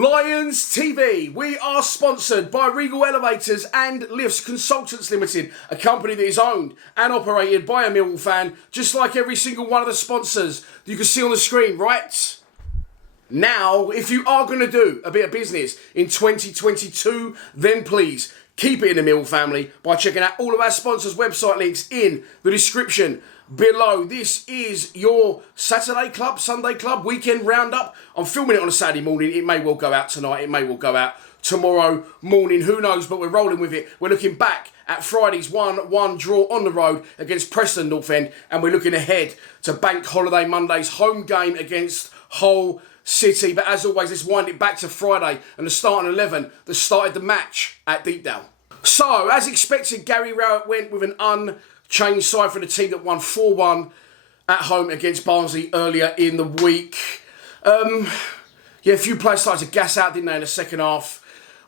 Lions TV, we are sponsored by Regal Elevators and Lifts Consultants Limited, a company that is owned and operated by a Millwall fan, just like every single one of the sponsors that you can see on the screen, right? Now, if you are going to do a bit of business in 2022, then please keep it in the Millwall family by checking out all of our sponsors' website links in the description below. This is your Saturday club, Sunday club, weekend roundup. I'm filming it on a Saturday morning. It may well go out tonight. It may well go out tomorrow morning. Who knows? But we're rolling with it. We're looking back at Friday's 1-1 draw on the road against Preston North End. And we're looking ahead to Bank Holiday Monday's home game against Hull City. But as always, let's wind it back to Friday and the starting 11 that started the match at Deepdale. So, as expected, Gary Rowett went with an unchanged side for the team that won 4-1 at home against Barnsley earlier in the week. A few players started to gas out, didn't they, in the second half.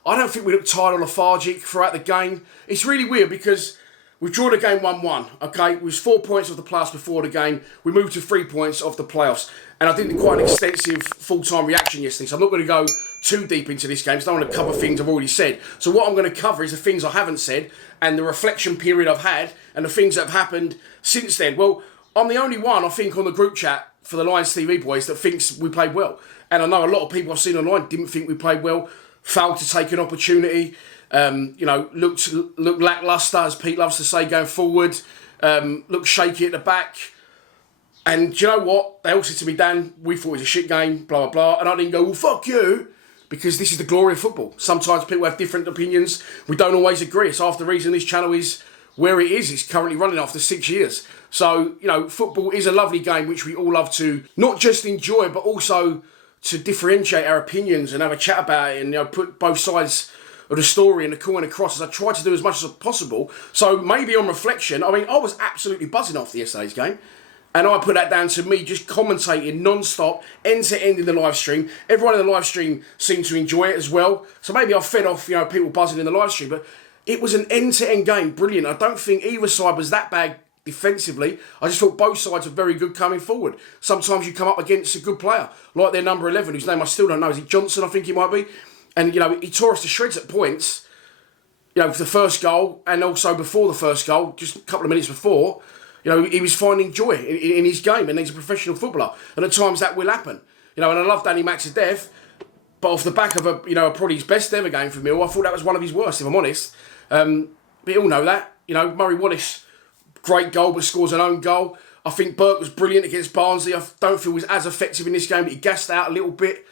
I don't think we looked tired or lethargic throughout the game. It's really weird because we drew the game 1-1, okay? It was 4 points off the playoffs before the game. We moved to 3 points off the playoffs. And I did quite an extensive full-time reaction yesterday, so I'm not going to go too deep into this game, because I don't want to cover things I've already said. So what I'm going to cover is the things I haven't said, and the reflection period I've had, and the things that have happened since then. Well, I'm the only one, I think, on the group chat for the Lions TV boys that thinks we played well. And I know a lot of people I've seen online didn't think we played well, failed to take an opportunity, looked lacklustre, as Pete loves to say, going forward, looked shaky at the back. And do you know what? They all said to me, Dan, we thought it was a shit game, blah, blah, blah. And I didn't go, well, fuck you, because this is the glory of football. Sometimes people have different opinions. We don't always agree. It's half the reason this channel is where it is. It's currently running after 6 years. So, football is a lovely game which we all love to not just enjoy, but also to differentiate our opinions and have a chat about it and put both sides of the story and the coin across, as I try to do as much as possible. So maybe on reflection, I was absolutely buzzing after yesterday's game. And I put that down to me just commentating non-stop, end-to-end in the live stream. Everyone in the live stream seemed to enjoy it as well. So maybe I fed off, people buzzing in the live stream. But it was an end-to-end game, brilliant. I don't think either side was that bad defensively. I just thought both sides were very good coming forward. Sometimes you come up against a good player, like their number 11, whose name I still don't know. Is it Johnson, I think he might be? And, he tore us to shreds at points, for the first goal, and also before the first goal, just a couple of minutes before. He was finding joy in his game, and he's a professional footballer. And at times that will happen. And I love Danny Max to death, but off the back of probably his best ever game for Mill, I thought that was one of his worst, if I'm honest. But you all know that. Murray Wallace, great goal, but scores an own goal. I think Burke was brilliant against Barnsley. I don't feel he was as effective in this game, but he gassed out a little bit.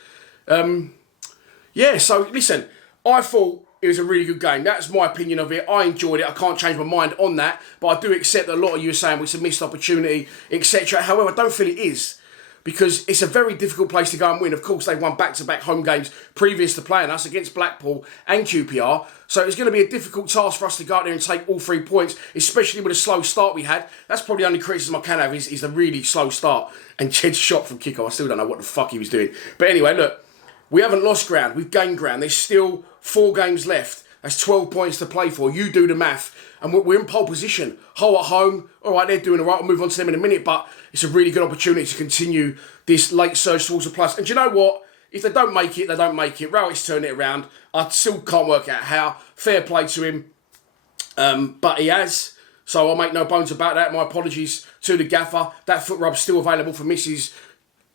So listen, I thought it was a really good game. That's my opinion of it. I enjoyed it. I can't change my mind on that. But I do accept that a lot of you are saying it's a missed opportunity, etc. However, I don't feel it is. Because it's a very difficult place to go and win. Of course, they've won back-to-back home games previous to playing us against Blackpool and QPR. So it's going to be a difficult task for us to go out there and take all 3 points, especially with a slow start we had. That's probably the only criticism I can have is the really slow start. And Jed's shot from kick-off, I still don't know what the fuck he was doing. But anyway, look, we haven't lost ground. We've gained ground. There's still 4 games left. That's 12 points to play for. You do the math. And we're in pole position. Hull at home. All right, they're doing all right. I'll move on to them in a minute. But it's a really good opportunity to continue this late surge towards the plus. And do you know what? If they don't make it, they don't make it. Rowett's turned it around. I still can't work out how. Fair play to him. But he has. So I'll make no bones about that. My apologies to the gaffer. That foot rub's still available for Mrs.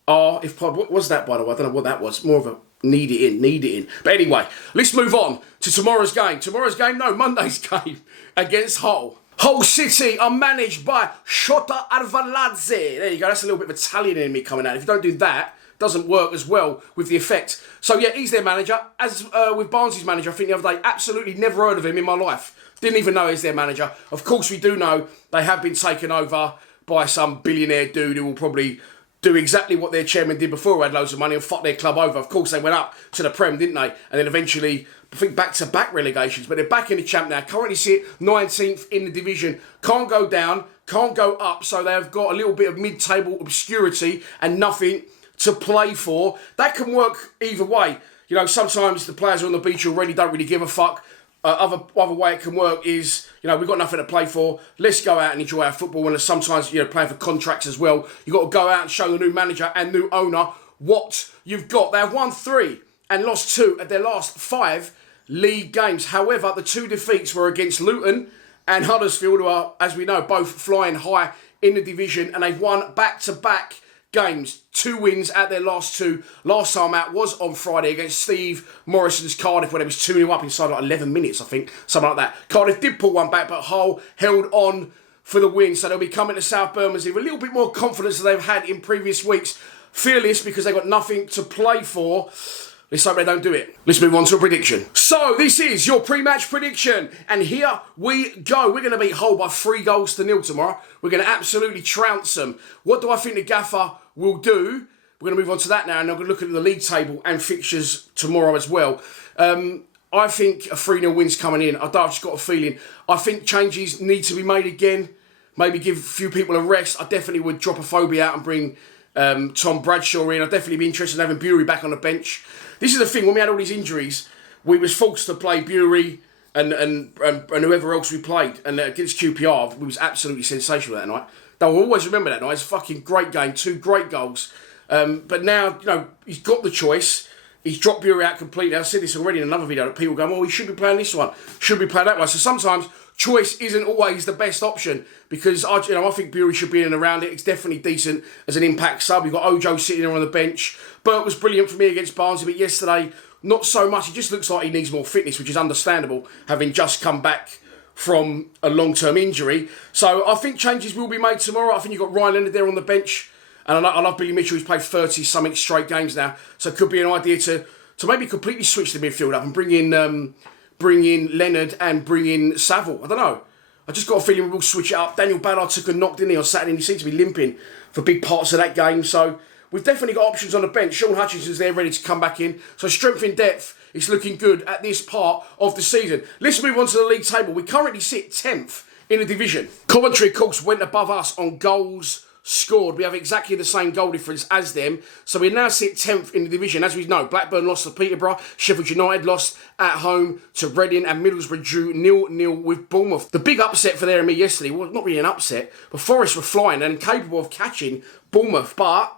R. What was that, by the way? I don't know what that was. More of a need it in. But anyway, let's move on to tomorrow's game. Monday's game against Hull. Hull City are managed by Shota Arveladze. There you go, that's a little bit of Italian in me coming out. If you don't do that, it doesn't work as well with the effect. So yeah, he's their manager. As with Barnsley's manager, I think the other day, absolutely never heard of him in my life. Didn't even know he's their manager. Of course, we do know they have been taken over by some billionaire dude who will probably do exactly what their chairman did before, who had loads of money and fucked their club over. Of course, they went up to the Prem, didn't they? And then eventually, I think, back-to-back relegations. But they're back in the champ now. Currently sit 19th in the division. Can't go down, can't go up. So they've got a little bit of mid-table obscurity and nothing to play for. That can work either way. Sometimes the players are on the beach already, don't really give a fuck. Other way it can work is, we've got nothing to play for. Let's go out and enjoy our football. And sometimes, playing for contracts as well. You've got to go out and show the new manager and new owner what you've got. They have won 3 and lost 2 of their last 5 league games. However, the 2 defeats were against Luton and Huddersfield, who are, as we know, both flying high in the division, and they've won back-to-back games. 2 wins at their last 2. Last time out was on Friday against Steve Morrison's Cardiff, where they was 2-0 up inside like 11 minutes, I think, something like that. Cardiff did pull one back, but Hull held on for the win, so they'll be coming to South Bermondsey with a little bit more confidence than they've had in previous weeks. Fearless because they've got nothing to play for. Let's hope they don't do it. Let's move on to a prediction. So this is your pre-match prediction, and here we go. We're going to beat Hull by 3-0 tomorrow. We're going to absolutely trounce them. What do I think the gaffer will do? We're going to move on to that now, and I'm going to look at the league table and fixtures tomorrow as well. I think a 3-0 win's coming in. I've just got a feeling. I think changes need to be made again. Maybe give a few people a rest. I definitely would drop a Phobie out and bring Tom Bradshaw in. I'd definitely be interested in having Bury back on the bench. This is the thing, when we had all these injuries, we was forced to play Bury and whoever else we played. And against QPR, we was absolutely sensational that night. They'll always remember that night. It's a fucking great game, 2 great goals. But now, you know, he's got the choice. He's dropped Bury out completely. I've said this already in another video, that people go, well, he should be playing this one, should be playing that one. So sometimes choice isn't always the best option, because I think Bury should be in and around it. It's definitely decent as an impact sub. You've got Ojo sitting there on the bench. Burt was brilliant for me against Barnsley, but yesterday, not so much. He just looks like he needs more fitness, which is understandable, having just come back from a long-term injury. So I think changes will be made tomorrow. I think you've got Ryan Leonard there on the bench. And I love Billy Mitchell, who's played 30-something straight games now. So it could be an idea to maybe completely switch the midfield up and bring in Leonard and bring in Saville. I don't know. I just got a feeling we'll switch it up. Daniel Ballard took a knock, didn't he, on Saturday, and he seemed to be limping for big parts of that game. So we've definitely got options on the bench. Sean Hutchinson's there ready to come back in. So strength in depth is looking good at this part of the season. Let's move on to the league table. We currently sit 10th in the division. Coventry, of course, went above us on goals scored. We have exactly the same goal difference as them. So we now sit 10th in the division. As we know, Blackburn lost to Peterborough, Sheffield United lost at home to Reading, and Middlesbrough drew 0-0 with Bournemouth. The big upset for there and me yesterday, well, not really an upset, but Forest were flying and capable of catching Bournemouth, but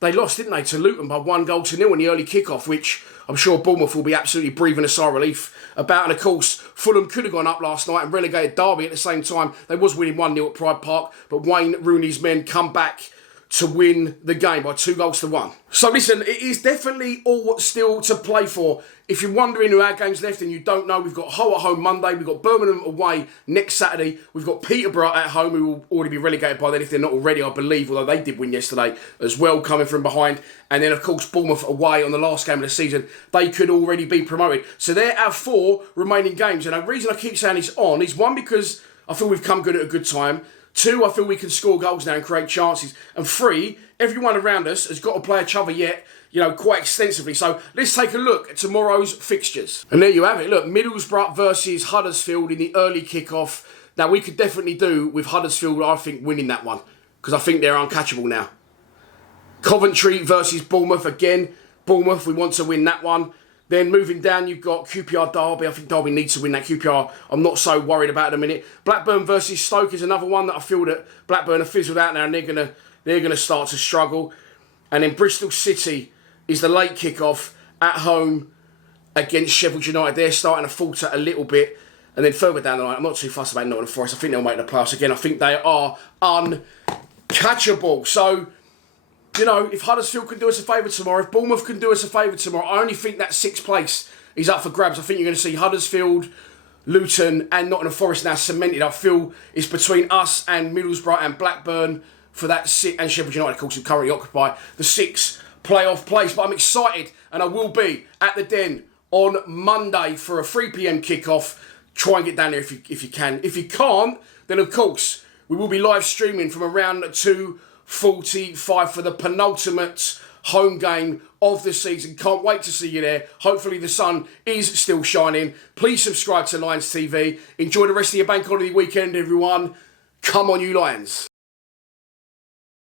they lost, didn't they, to Luton by 1-0 in the early kickoff, which I'm sure Bournemouth will be absolutely breathing a sigh of relief about. And of course, Fulham could have gone up last night and relegated Derby at the same time. They was winning 1-0 at Pride Park, but Wayne Rooney's men come back to win the game by 2-1. So listen, it is definitely all still to play for. If you're wondering who our game's left and you don't know, we've got Hull at home Monday, we've got Birmingham away next Saturday, we've got Peterborough at home, who will already be relegated by then if they're not already, I believe, although they did win yesterday as well, coming from behind. And then, of course, Bournemouth away on the last game of the season. They could already be promoted. So there are 4 remaining games. And the reason I keep saying it's on is, 1, because I feel we've come good at a good time. 2, I feel we can score goals now and create chances. And 3, everyone around us has got to play each other yet, quite extensively. So let's take a look at tomorrow's fixtures. And there you have it. Look, Middlesbrough versus Huddersfield in the early kickoff. Now, we could definitely do with Huddersfield, I think, winning that one, because I think they're uncatchable now. Coventry versus Bournemouth. Again, Bournemouth, we want to win that one. Then moving down, you've got QPR Derby. I think Derby needs to win that. QPR, I'm not so worried about at the minute. Blackburn versus Stoke is another one that I feel that Blackburn are fizzled out now, and they're gonna start to struggle. And then Bristol City is the late kickoff at home against Sheffield United. They're starting to falter a little bit. And then further down the line, I'm not too fussed about Nottingham Forest. I think they'll make the playoffs again. I think they are uncatchable. So, if Huddersfield can do us a favour tomorrow, if Bournemouth can do us a favour tomorrow, I only think that 6th place is up for grabs. I think you're going to see Huddersfield, Luton and Nottingham Forest now cemented. I feel it's between us and Middlesbrough and Blackburn for that 6th, and Sheffield United, of course, who currently occupy the 6th playoff place. But I'm excited, and I will be at the Den on Monday for a 3 p.m. kickoff. Try and get down there if you can. If you can't, then of course we will be live streaming from around 2:45 for the penultimate home game of the season. Can't wait to see you there. Hopefully the sun is still shining. Please subscribe to Lions TV. Enjoy the rest of your bank holiday weekend, everyone. Come on, you Lions.